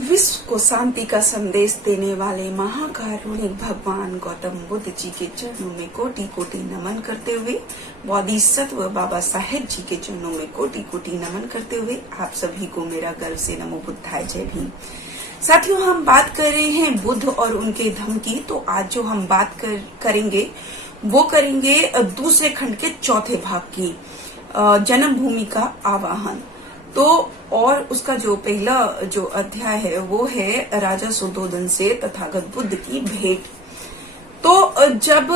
विश्व को शांति का संदेश देने वाले महाकारुणिक भगवान गौतम बुद्ध जी के चरणों में कोटि कोटि नमन करते हुए, बोधिसत्व बाबा साहेब जी के चरणों में कोटि कोटि नमन करते हुए आप सभी को मेरा गर्व से नमो बुद्धाय जय भीम। साथियों, हम बात कर रहे हैं बुद्ध और उनके धम्म की। तो आज जो हम बात करेंगे वो करेंगे दूसरे खंड के चौथे भाग की, जन्मभूमि का आवाहन। तो और उसका जो पहला जो अध्याय है वो है राजा सुद्धोधन से तथागत बुद्ध की भेंट। तो जब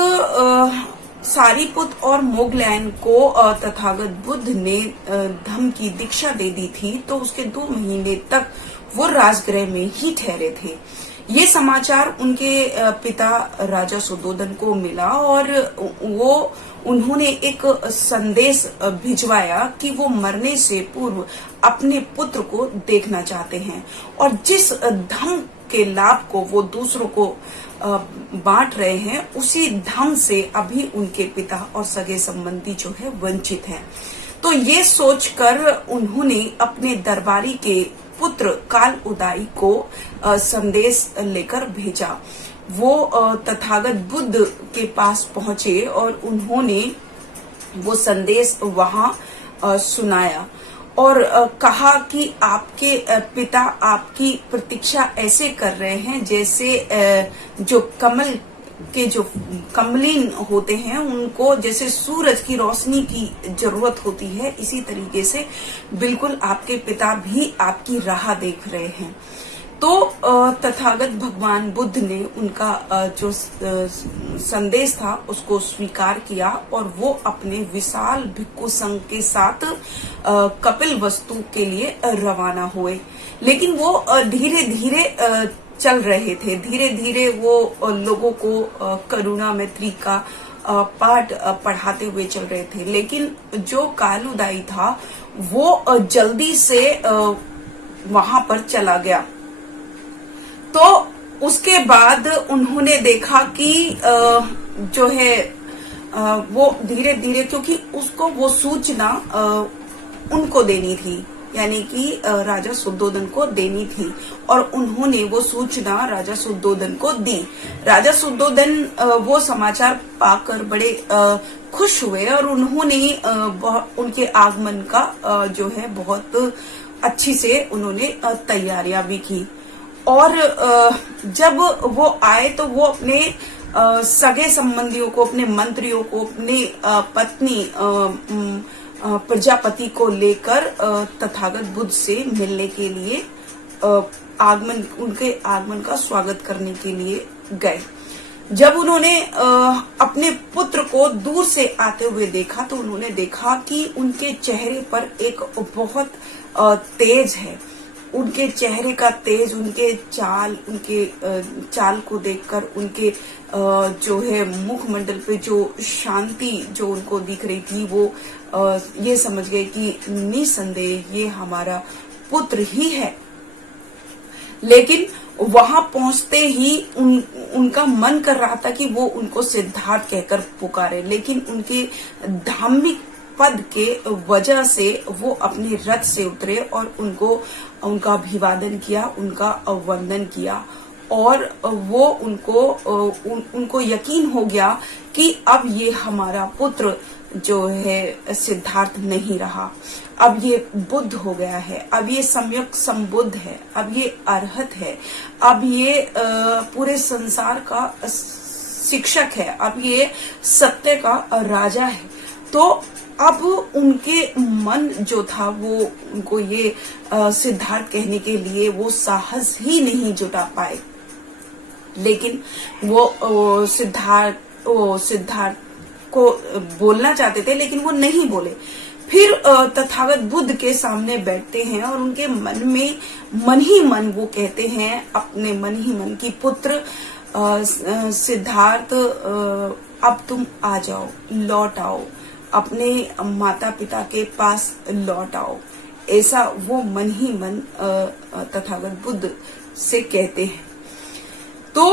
सारीपुत और मोगलैन को तथागत बुद्ध ने धम्म की दीक्षा दे दी थी, तो उसके 2 महीने तक वो राजगृह में ही ठहरे थे। ये समाचार उनके पिता राजा सुद्धोधन को मिला और उन्होंने एक संदेश भिजवाया कि वो मरने से पूर्व अपने पुत्र को देखना चाहते हैं और जिस धम्म के लाभ को वो दूसरों को बांट रहे हैं, उसी धम्म से अभी उनके पिता और सगे संबंधी जो है वंचित हैं। तो ये सोचकर उन्होंने अपने दरबारी के पुत्र काल उदाई को संदेश लेकर भेजा। वो तथागत बुद्ध के पास पहुंचे और उन्होंने वो संदेश वहां सुनाया और कहा कि आपके पिता आपकी प्रतीक्षा ऐसे कर रहे हैं जैसे जो कमल के जो कमलीन होते हैं उनको जैसे सूरज की रोशनी की जरूरत होती है, इसी तरीके से बिल्कुल आपके पिता भी आपकी राह देख रहे हैं। तो तथागत भगवान बुद्ध ने उनका जो संदेश था उसको स्वीकार किया और वो अपने विशाल भिक्खु संघ के साथ कपिल वस्तु के लिए रवाना हुए। लेकिन वो धीरे धीरे चल रहे थे, धीरे धीरे वो लोगों को करुणा मैत्री का पाठ पढ़ाते हुए चल रहे थे। लेकिन जो कालुदाई था वो जल्दी से वहां पर चला गया। तो उसके बाद उन्होंने देखा कि जो है वो धीरे धीरे, क्योंकि उसको वो सूचना उनको देनी थी, यानी कि राजा सुद्धोधन को देनी थी और उन्होंने वो सूचना राजा सुद्धोधन को दी। राजा सुद्धोधन वो समाचार पाकर बड़े खुश हुए और उन्होंने उनके आगमन का जो है बहुत अच्छी से उन्होंने तैयारियां भी की। और जब वो आए तो वो अपने सगे संबंधियों को, अपने मंत्रियों को, अपने पत्नी प्रजापति को लेकर तथागत बुद्ध से मिलने के लिए उनके आगमन का स्वागत करने के लिए गए। जब उन्होंने अपने पुत्र को दूर से आते हुए देखा तो उन्होंने देखा कि उनके चेहरे पर एक बहुत तेज है। उनके चेहरे का तेज, उनके चाल को देखकर उनके जो है मुखमंडल पे जो शांति जो उनको दिख रही थी, वो ये समझ गए कि निसंदेह ये हमारा पुत्र ही है। लेकिन वहां पहुंचते ही उनका मन कर रहा था कि वो उनको सिद्धार्थ कहकर पुकारे, लेकिन उनके धार्मिक पद के वजह से वो अपने रथ से उतरे और उनका अभिवादन किया, उनका वंदन किया और वो उनको यकीन हो गया कि अब ये हमारा पुत्र जो है सिद्धार्थ नहीं रहा, अब ये बुद्ध हो गया है, अब ये सम्यक संबुद्ध है, अब ये अरहत है, अब ये पूरे संसार का शिक्षक है, अब ये सत्य का राजा है। तो अब उनके मन जो था वो उनको ये सिद्धार्थ कहने के लिए वो साहस ही नहीं जुटा पाए। लेकिन वो सिद्धार्थ को बोलना चाहते थे, लेकिन वो नहीं बोले। फिर तथागत बुद्ध के सामने बैठते हैं और उनके मन ही मन वो कहते हैं अपने मन ही मन की पुत्र सिद्धार्थ, अब तुम आ जाओ, लौट आओ, अपने माता पिता के पास लौट आओ। ऐसा वो मन ही मन तथागत बुद्ध से कहते हैं। तो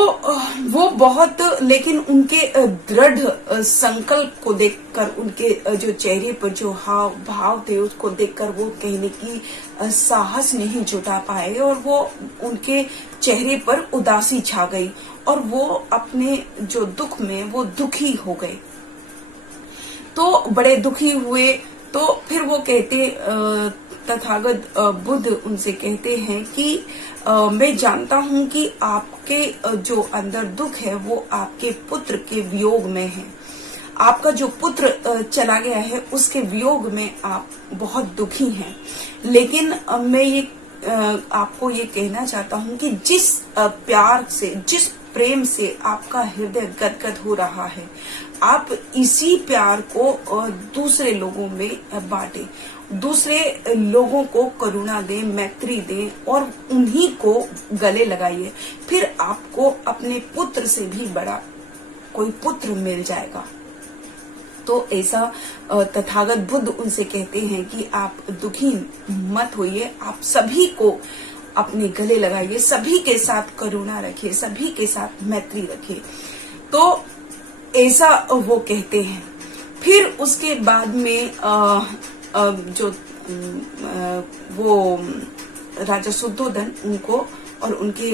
वो बहुत, लेकिन उनके दृढ़ संकल्प को देखकर, उनके जो चेहरे पर जो हाव भाव थे उसको देखकर वो कहने की साहस नहीं जुटा पाए, और वो उनके चेहरे पर उदासी छा गई और वो अपने जो दुख में वो दुखी हो गए। तो बड़े दुखी हुए। तो फिर वो कहते, तथागत बुद्ध उनसे कहते हैं कि मैं जानता हूं कि आपके जो अंदर दुख है वो आपके पुत्र के वियोग में है। आपका जो पुत्र चला गया है उसके वियोग में आप बहुत दुखी हैं। लेकिन मैं ये आपको ये कहना चाहता हूं कि जिस प्यार से, जिस प्रेम से आपका हृदय गदगद हो रहा है, आप इसी प्यार को दूसरे लोगों में बांटे, दूसरे लोगों को करुणा दें, मैत्री दें और उन्हीं को गले लगाइए। फिर आपको अपने पुत्र से भी बड़ा कोई पुत्र मिल जाएगा। तो ऐसा तथागत बुद्ध उनसे कहते हैं कि आप दुखी मत होइए, आप सभी को अपने गले लगाइए, सभी के साथ करुणा रखिए, सभी के साथ मैत्री रखिए। तो ऐसा वो कहते हैं। फिर उसके बाद में जो वो राजा शुद्धोधन उनको और उनके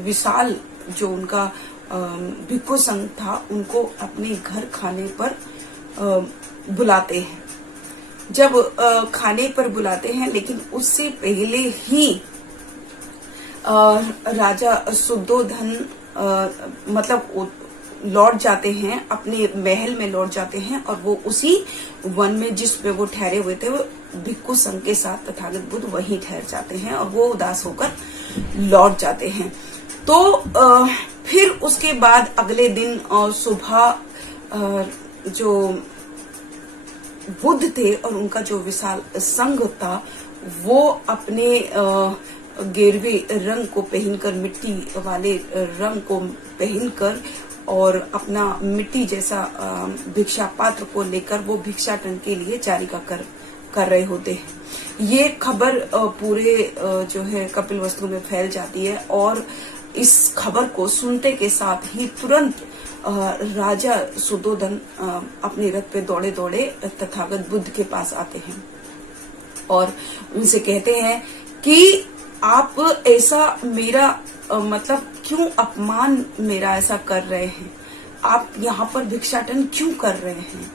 विशाल जो उनका भिक्खु संघ था उनको अपने घर खाने पर बुलाते हैं। जब खाने पर बुलाते हैं, लेकिन उससे पहले ही राजा शुद्धोधन मतलब लौट जाते हैं, अपने महल में लौट जाते हैं और वो उसी वन में जिसपे वो ठहरे हुए थे वो भिक्खु संघ के साथ तथागत बुद्ध वहीं ठहर जाते हैं और वो उदास होकर लौट जाते हैं। तो फिर उसके बाद अगले दिन सुबह जो बुद्ध थे और उनका जो विशाल संघ था वो अपने गेरुए रंग को पहनकर, मिट्टी वाले रंग को पहनकर और अपना मिट्टी जैसा भिक्षा पात्र को लेकर वो भिक्षाटन के लिए जारिका कर रहे होते हैं। ये खबर पूरे जो है कपिलवस्तु में फैल जाती है और इस खबर को सुनते के साथ ही तुरंत राजा शुद्धोधन अपने रथ पे दौड़े दौड़े तथागत बुद्ध के पास आते हैं और उनसे कहते हैं कि आप ऐसा मेरा मतलब क्यों अपमान मेरा ऐसा कर रहे हैं, आप यहाँ पर भिक्षाटन क्यों कर रहे हैं,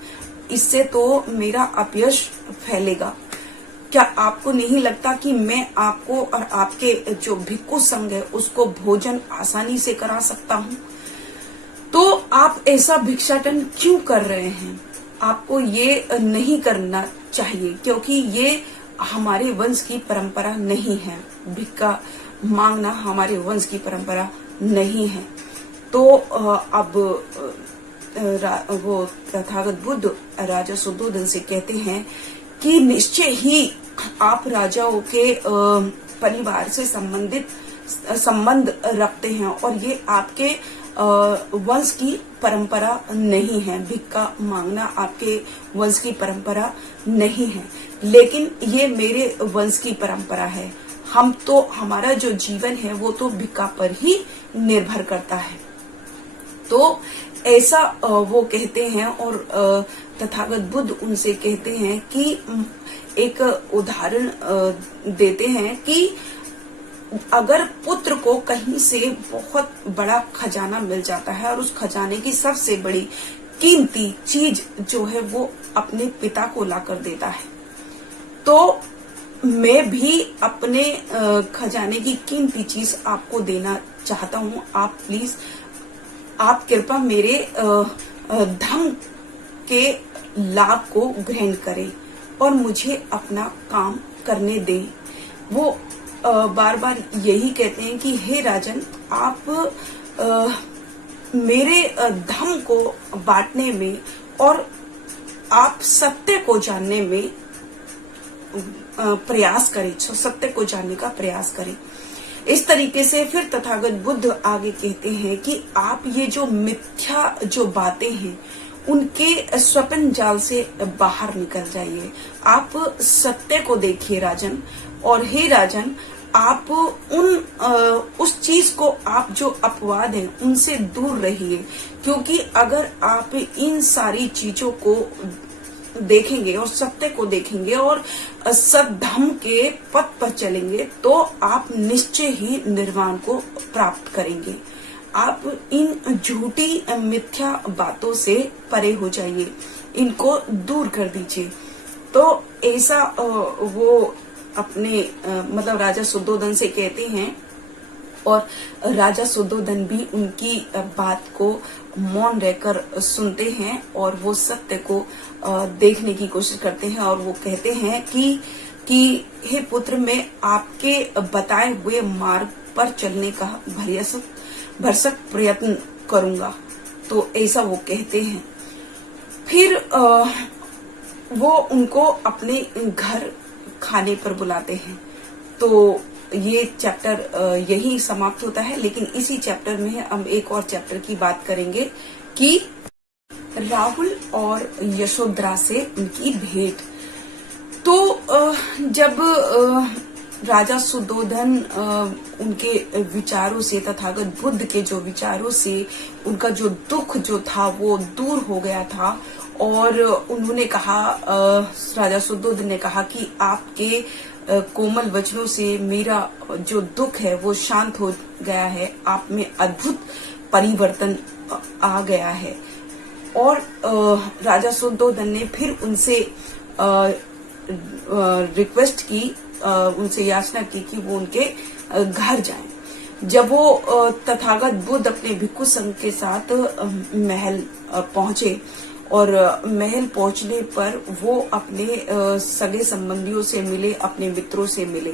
इससे तो मेरा अपयश फैलेगा। क्या आपको नहीं लगता कि मैं आपको और आपके जो भिक्खु संघ है उसको भोजन आसानी से करा सकता हूँ? तो आप ऐसा भिक्षाटन क्यों कर रहे हैं? आपको ये नहीं करना चाहिए, क्योंकि ये हमारे वंश की परंपरा नहीं है। भिक्षा मांगना हमारे वंश की परंपरा नहीं है। तो अब वो तथागत बुद्ध राजा शुद्धोधन से कहते हैं कि निश्चय ही आप राजाओं के परिवार से संबंध रखते हैं और ये आपके वंश की परंपरा नहीं है। भिक्षा मांगना आपके वंश की परंपरा नहीं है, लेकिन ये मेरे वंश की परंपरा है। हम तो, हमारा जो जीवन है वो तो भिक्षा पर ही निर्भर करता है। तो ऐसा वो कहते हैं और तथागत बुद्ध उनसे कहते हैं कि एक उदाहरण देते हैं कि अगर पुत्र को कहीं से बहुत बड़ा खजाना मिल जाता है और उस खजाने की सबसे बड़ी कीमती चीज जो है वो अपने पिता को लाकर देता है, तो मैं भी अपने खजाने की कीमती चीज आपको देना चाहता हूँ। आप प्लीज, आप कृपया मेरे धन के लाभ को ग्रहण करें और मुझे अपना काम करने दें। वो बार बार यही कहते हैं कि हे राजन, आप मेरे धर्म को बांटने में और आप सत्य को जानने में प्रयास करें, सत्य को जानने का प्रयास करें। इस तरीके से फिर तथागत बुद्ध आगे कहते हैं कि आप ये जो मिथ्या जो बातें हैं उनके स्वप्न जाल से बाहर निकल जाइए। आप सत्य को देखिए राजन, और हे राजन, आप उस चीज को, आप जो अपवाद है उनसे दूर रहिए, क्योंकि अगर आप इन सारी चीजों को देखेंगे और सत्य को देखेंगे और सद्धर्म के पथ पर चलेंगे तो आप निश्चय ही निर्वाण को प्राप्त करेंगे। आप इन झूठी मिथ्या बातों से परे हो जाइए, इनको दूर कर दीजिए। तो ऐसा वो अपने मतलब राजा शुद्धोधन से कहते हैं, और राजा शुद्धोधन भी उनकी बात को मौन रहकर सुनते हैं और वो सत्य को देखने की कोशिश करते हैं। और वो कहते हैं कि हे पुत्र, मैं आपके बताए हुए मार्ग पर चलने का भरसक प्रयत्न करूंगा। तो ऐसा वो कहते हैं। फिर वो उनको अपने घर खाने पर बुलाते हैं। तो ये चैप्टर यही समाप्त होता है। लेकिन इसी चैप्टर में हम एक और चैप्टर की बात करेंगे कि राहुल और यशोधरा से उनकी भेंट। तो जब राजा शुद्धोधन उनके विचारों से, तथागत बुद्ध के जो विचारों से उनका जो दुख जो था वो दूर हो गया था, और उन्होंने कहा, राजा शुद्धोधन ने कहा कि आपके कोमल वचनों से मेरा जो दुख है वो शांत हो गया है, आप में अद्भुत परिवर्तन आ गया है। और राजा शुद्धोधन ने फिर उनसे रिक्वेस्ट की, उनसे याचना की कि वो उनके घर जाएं। जब वो तथागत बुद्ध अपने भिक्षु संघ के साथ महल पहुंचे, और महल पहुंचने पर वो अपने सगे संबंधियों से मिले, अपने मित्रों से मिले।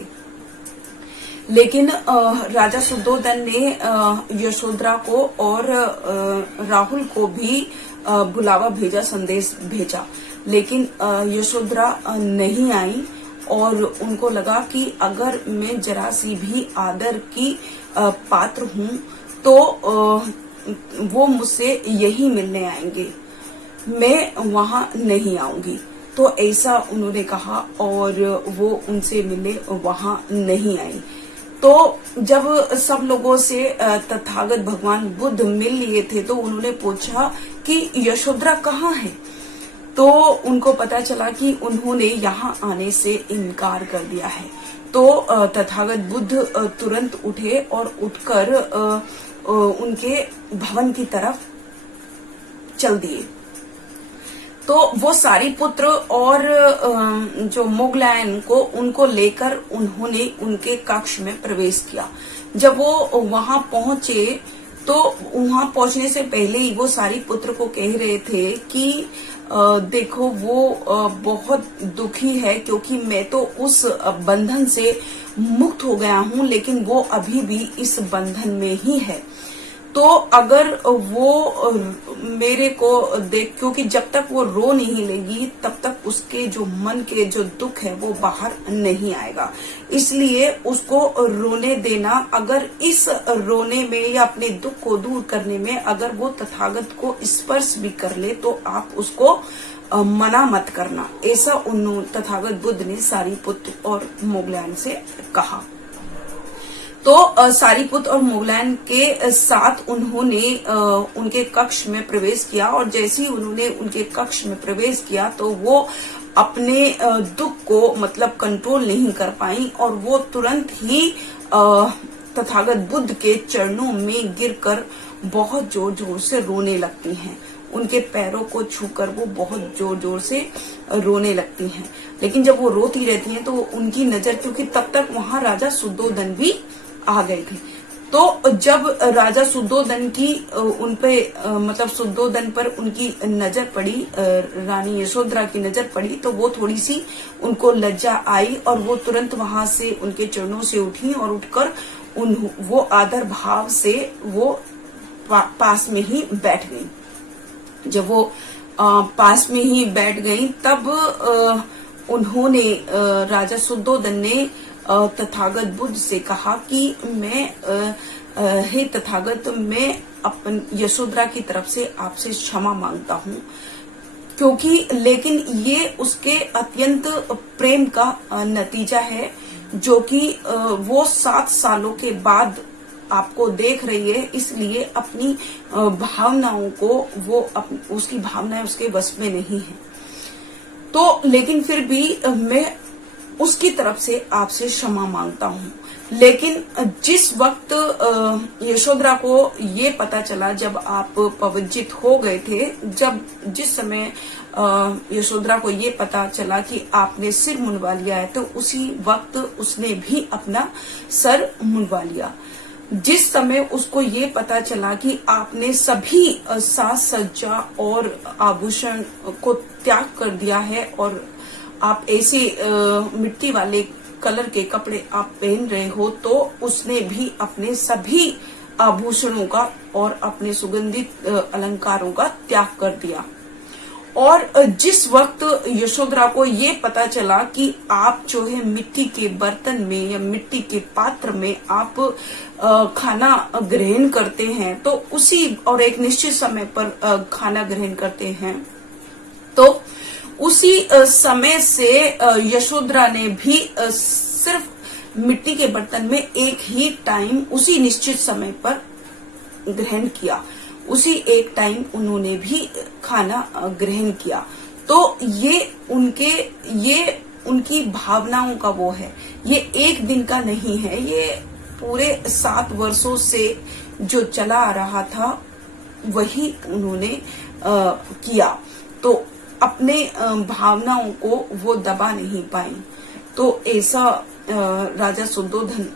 लेकिन राजा शुद्धोधन ने यशोधरा को और राहुल को भी बुलावा भेजा, संदेश भेजा, लेकिन यशोधरा नहीं आई। और उनको लगा कि अगर मैं जरा सी भी आदर की पात्र हूं तो वो मुझसे यही मिलने आएंगे, मैं वहां नहीं आऊंगी। तो ऐसा उन्होंने कहा और वो उनसे मिलने वहां नहीं आई। तो जब सब लोगों से तथागत भगवान बुद्ध मिल लिए थे तो उन्होंने पूछा कि यशोधरा कहाँ है। तो उनको पता चला कि उन्होंने यहाँ आने से इनकार कर दिया है। तो तथागत बुद्ध तुरंत उठे और उठकर उनके भवन की तरफ चल दिए। तो वो सारिपुत्र और जो मोगलायन को उनको लेकर उन्होंने उनके कक्ष में प्रवेश किया। जब वो वहां पहुंचे तो वहां पहुंचने से पहले ही वो सारिपुत्र को कह रहे थे कि देखो वो बहुत दुखी है, क्योंकि मैं तो उस बंधन से मुक्त हो गया हूं, लेकिन वो अभी भी इस बंधन में ही है। तो अगर वो मेरे को देख, क्योंकि जब तक वो रो नहीं लेगी तब तक उसके जो मन के जो दुख है वो बाहर नहीं आएगा, इसलिए उसको रोने देना। अगर इस रोने में या अपने दुख को दूर करने में अगर वो तथागत को स्पर्श भी कर ले तो आप उसको मना मत करना, ऐसा उन्होंने तथागत बुद्ध ने सारिपुत्र और मोगलायन से कहा। तो सारिपुत्र और मोगलायन के साथ उन्होंने उनके कक्ष में प्रवेश किया, और जैसे ही उन्होंने उनके कक्ष में प्रवेश किया तो वो अपने दुख को मतलब कंट्रोल नहीं कर पाई, और वो तुरंत ही तथागत बुद्ध के चरणों में गिरकर बहुत जोर जोर से रोने लगती हैं। उनके पैरों को छूकर वो बहुत जोर जोर से रोने लगती हैं। लेकिन जब वो रोती रहती हैं तो उनकी नजर, क्योंकि तब तक वहां राजा शुद्धोधन भी आ गए थे, तो जब राजा शुद्धोधन की उनपे मतलब शुद्धोधन पर उनकी नजर पड़ी, रानी यशोधरा की नजर पड़ी, तो वो थोड़ी सी उनको लज्जा आई और वो तुरंत वहां से उनके चरणों से उठी और उठकर वो आदर भाव से वो पास में ही बैठ गई। जब वो पास में ही बैठ गई तब उन्होंने राजा शुद्धोधन ने तथागत बुद्ध से कहा कि मैं हे तथागत, मैं अपन यशोधरा की तरफ से आपसे क्षमा मांगता हूँ, क्योंकि लेकिन ये उसके अत्यंत प्रेम का नतीजा है, जो कि वो 7 सालों के बाद आपको देख रही है, इसलिए अपनी भावनाओं को वो उसकी भावनाएं उसके वश में नहीं है। तो लेकिन फिर भी मैं उसकी तरफ से आपसे क्षमा मांगता हूँ। लेकिन जिस वक्त यशोधरा को ये पता चला, जब आप पविजित हो गए थे, जिस समय यशोधरा को ये पता चला कि आपने सिर मुंडवा लिया है, तो उसी वक्त उसने भी अपना सर मुंडवा लिया। जिस समय उसको ये पता चला कि आपने सभी साज सज्जा और आभूषण को त्याग कर दिया है और आप ऐसे मिट्टी वाले कलर के कपड़े आप पहन रहे हो, तो उसने भी अपने सभी आभूषणों का और अपने सुगंधित अलंकारों का त्याग कर दिया। और जिस वक्त यशोधरा को ये पता चला कि आप जो है मिट्टी के बर्तन में या मिट्टी के पात्र में आप खाना ग्रहण करते हैं, तो उसी और एक निश्चित समय पर खाना ग्रहण करते हैं, तो उसी समय से यशोधरा ने भी सिर्फ मिट्टी के बर्तन में एक ही टाइम उसी निश्चित समय पर ग्रहण किया। उसी एक टाइम उन्होंने भी खाना ग्रहण किया। तो ये उनकी भावनाओं का वो है, ये एक दिन का नहीं है, ये पूरे 7 वर्षों से जो चला आ रहा था वही उन्होंने किया। तो अपने भावनाओं को वो दबा नहीं पाई। तो ऐसा राजा शुद्धोधन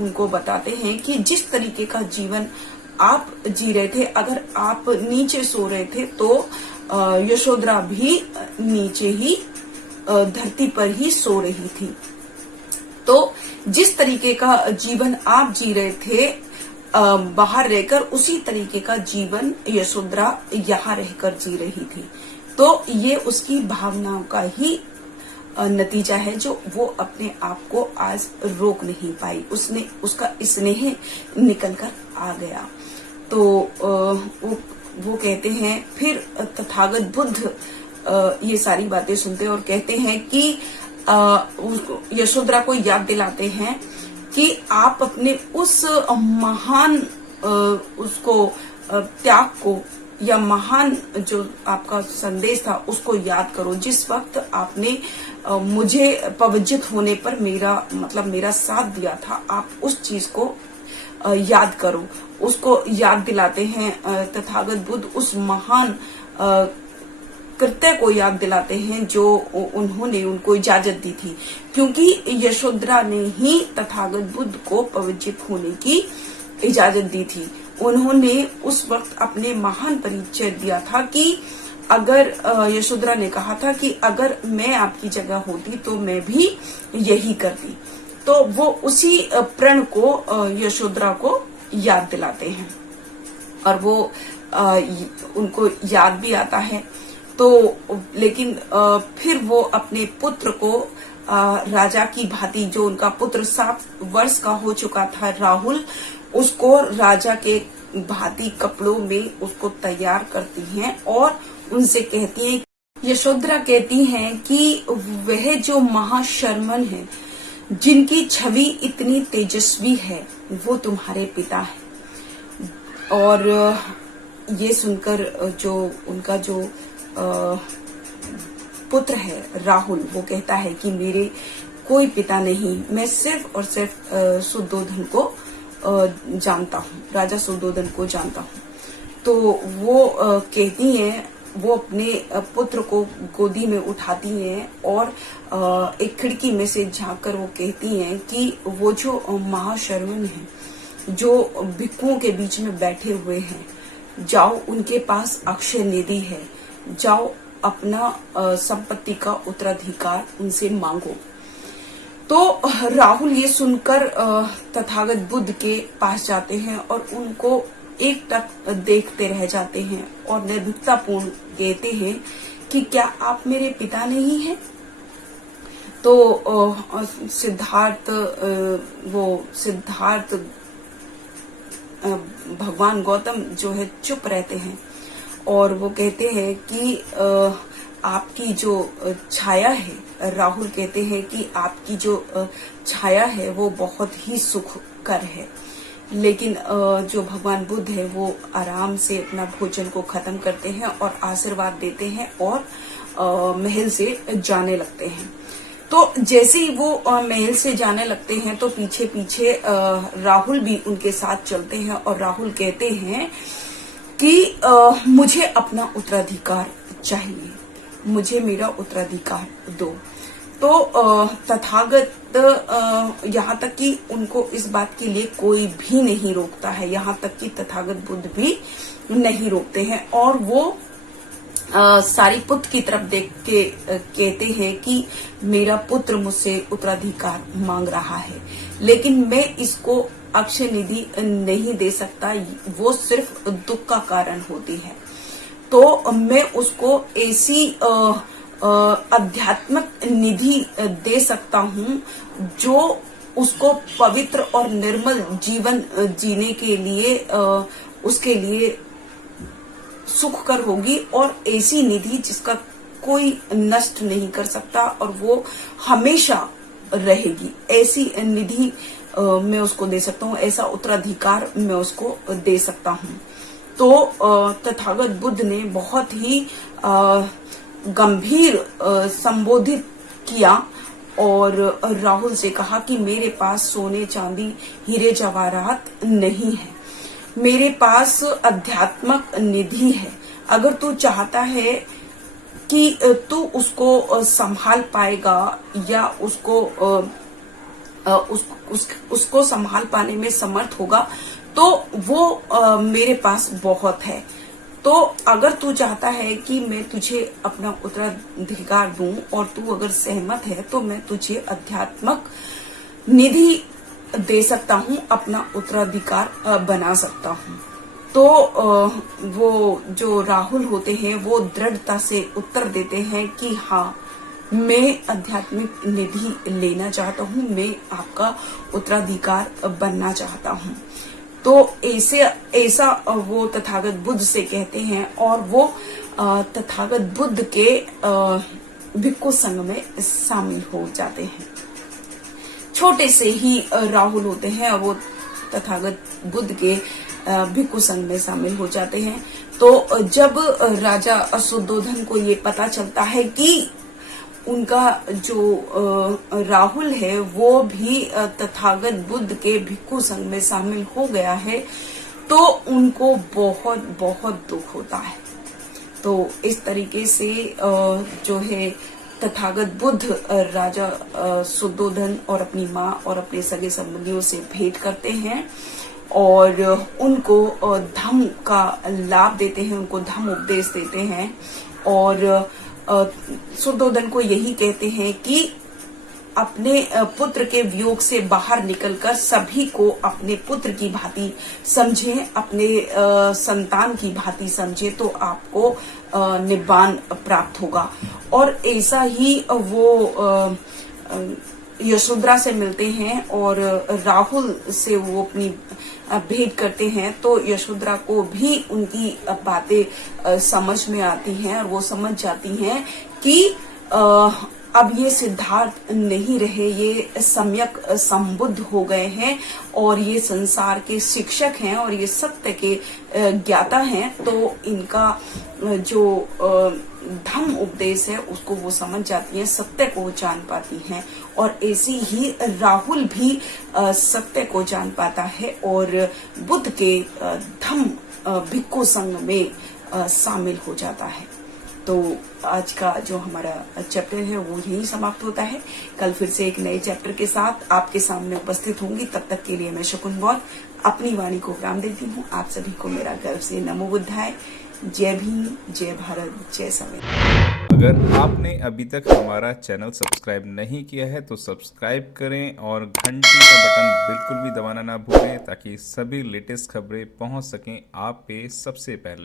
उनको बताते हैं कि जिस तरीके का जीवन आप जी रहे थे, अगर आप नीचे सो रहे थे तो यशोधरा भी नीचे ही धरती पर ही सो रही थी। तो जिस तरीके का जीवन आप जी रहे थे बाहर रहकर, उसी तरीके का जीवन यशोधरा यहाँ रहकर जी रही थी। तो ये उसकी भावनाओं का ही नतीजा है जो वो अपने आप को आज रोक नहीं पाई। उसका स्नेह निकल कर आ गया। तो वो कहते हैं, फिर तथागत बुद्ध ये सारी बातें सुनते हैं और कहते हैं कि यशोधरा को याद दिलाते हैं कि आप अपने उस महान उसको त्याग को या महान जो आपका संदेश था उसको याद करो। जिस वक्त आपने मुझे पविजित होने पर मेरा साथ दिया था, आप उस चीज को याद करो। उसको याद दिलाते हैं तथागत बुद्ध, उस महान कृत्य को याद दिलाते हैं जो उन्होंने उनको इजाजत दी थी, क्योंकि यशोधरा ने ही तथागत बुद्ध को पविजित होने की इजाजत दी थी। उन्होंने उस वक्त अपने महान परिचय दिया था कि अगर यशोधरा ने कहा था कि अगर मैं आपकी जगह होती तो मैं भी यही करती। तो वो उसी प्रण को यशोधरा को याद दिलाते हैं और वो उनको याद भी आता है। तो लेकिन फिर वो अपने पुत्र को राजा की भांति, जो उनका पुत्र 7 वर्ष का हो चुका था राहुल, उसको राजा के भांति कपड़ों में उसको तैयार करती हैं और उनसे कहती हैं, यशोधरा कहती हैं कि वह जो महाशर्मन है, जिनकी छवि इतनी तेजस्वी है, वो तुम्हारे पिता है। और ये सुनकर जो उनका जो पुत्र है राहुल, वो कहता है कि मेरे कोई पिता नहीं, मैं सिर्फ और सिर्फ शुद्धोधन को जानता हूँ, राजा शुद्धोधन को जानता हूँ। तो वो कहती हैं, वो अपने पुत्र को गोदी में उठाती हैं और एक खिड़की में से झांककर वो कहती हैं कि वो जो महाशर्मन है, जो भिक्षुओं के बीच में बैठे हुए हैं, जाओ, उनके पास अक्षय निधि है, जाओ अपना संपत्ति का उत्तराधिकार उनसे मांगो। तो राहुल ये सुनकर तथागत बुद्ध के पास जाते हैं और उनको एकटक देखते रह जाते हैं और निर्भीकतापूर्ण कहते हैं कि क्या आप मेरे पिता नहीं हैं? तो सिद्धार्थ भगवान गौतम जो है चुप रहते हैं और वो कहते हैं कि आपकी जो छाया है, राहुल कहते हैं कि आपकी जो छाया है वो बहुत ही सुखकर है। लेकिन जो भगवान बुद्ध है वो आराम से अपना भोजन को खत्म करते हैं और आशीर्वाद देते हैं और महल से जाने लगते हैं। तो जैसे ही वो महल से जाने लगते हैं तो पीछे पीछे राहुल भी उनके साथ चलते हैं और राहुल कहते हैं कि मुझे अपना उत्तराधिकार चाहिए, मुझे मेरा उत्तराधिकार दो। तो तथागत यहाँ तक कि उनको इस बात के लिए कोई भी नहीं रोकता है, यहाँ तक कि तथागत बुद्ध भी नहीं रोकते हैं और वो सारिपुत्र की तरफ देख के कहते हैं कि मेरा पुत्र मुझसे उत्तराधिकार मांग रहा है, लेकिन मैं इसको अक्षय निधि नहीं दे सकता, वो सिर्फ दुख का कारण होती है। तो मैं उसको ऐसी आध्यात्मिक निधि दे सकता हूँ जो उसको पवित्र और निर्मल जीवन जीने के लिए उसके लिए सुखकर होगी, और ऐसी निधि जिसका कोई नष्ट नहीं कर सकता और वो हमेशा रहेगी, ऐसी निधि मैं उसको दे सकता हूँ, ऐसा उत्तराधिकार मैं उसको दे सकता हूँ। तो तथागत बुद्ध ने बहुत ही गंभीर संबोधित किया और राहुल से कहा कि मेरे पास सोने चांदी हीरे जवाहरात नहीं है, मेरे पास आध्यात्मिक निधि है। अगर तू चाहता है कि तू उसको संभाल पाएगा या उसको संभाल पाने में समर्थ होगा तो वो मेरे पास बहुत है। तो अगर तू चाहता है कि मैं तुझे अपना उत्तराधिकार दूं और तू अगर सहमत है तो मैं तुझे आध्यात्मिक निधि दे सकता हूं, अपना उत्तराधिकार बना सकता हूं। तो वो जो राहुल होते हैं वो दृढ़ता से उत्तर देते हैं कि हाँ, मैं आध्यात्मिक निधि लेना चाहता हूं, मैं आपका उत्तराधिकार बनना चाहता हूं। तो ऐसा वो तथागत बुद्ध से कहते हैं और वो तथागत बुद्ध के भिक्खु संघ में शामिल हो जाते हैं। छोटे से ही राहुल होते हैं और वो तथागत बुद्ध के भिक्खु संघ में शामिल हो जाते हैं। तो जब राजा शुद्धोधन को ये पता चलता है कि उनका जो राहुल है वो भी तथागत बुद्ध के भिक्खु संघ में शामिल हो गया है, तो उनको बहुत बहुत दुख होता है। तो इस तरीके से जो है तथागत बुद्ध राजा शुद्धोधन और अपनी माँ और अपने सगे संबंधियों से भेंट करते हैं और उनको धम्म का लाभ देते हैं, उनको धम्म उपदेश देते हैं और शुद्धोधन को यही कहते हैं कि अपने पुत्र के वियोग से बाहर निकलकर सभी को अपने पुत्र की भांति समझें, अपने संतान की भांति समझें, तो आपको निब्बान प्राप्त होगा। और ऐसा ही वो यशोधरा से मिलते हैं और राहुल से वो अपनी भेंट करते हैं, तो यशोधरा को भी उनकी बातें समझ में आती हैं और वो समझ जाती हैं कि अब ये सिद्धार्थ नहीं रहे, ये सम्यक संबुद्ध हो गए हैं और ये संसार के शिक्षक हैं और ये सत्य के ज्ञाता हैं। तो इनका जो धम्म उपदेश है उसको वो समझ जाती हैं, सत्य को जान पाती हैं और ऐसी ही राहुल भी सत्य को जान पाता है और बुद्ध के धम्म भिक्खु संघ में शामिल हो जाता है। तो आज का जो हमारा चैप्टर है वो यही समाप्त होता है। कल फिर से एक नए चैप्टर के साथ आपके सामने उपस्थित होंगी। तब तक के लिए मैं शकुन बौद्ध अपनी वाणी को विराम देती हूँ। आप सभी को मेरा गर्व से नमो बुद्धाय। जय भीम, जय भारत, जय संविधान। अगर आपने अभी तक हमारा चैनल सब्सक्राइब नहीं किया है तो सब्सक्राइब करें और घंटी का बटन बिल्कुल भी दबाना ना भूलें ताकि सभी लेटेस्ट खबरें पहुंच सकें आप पे सबसे पहले।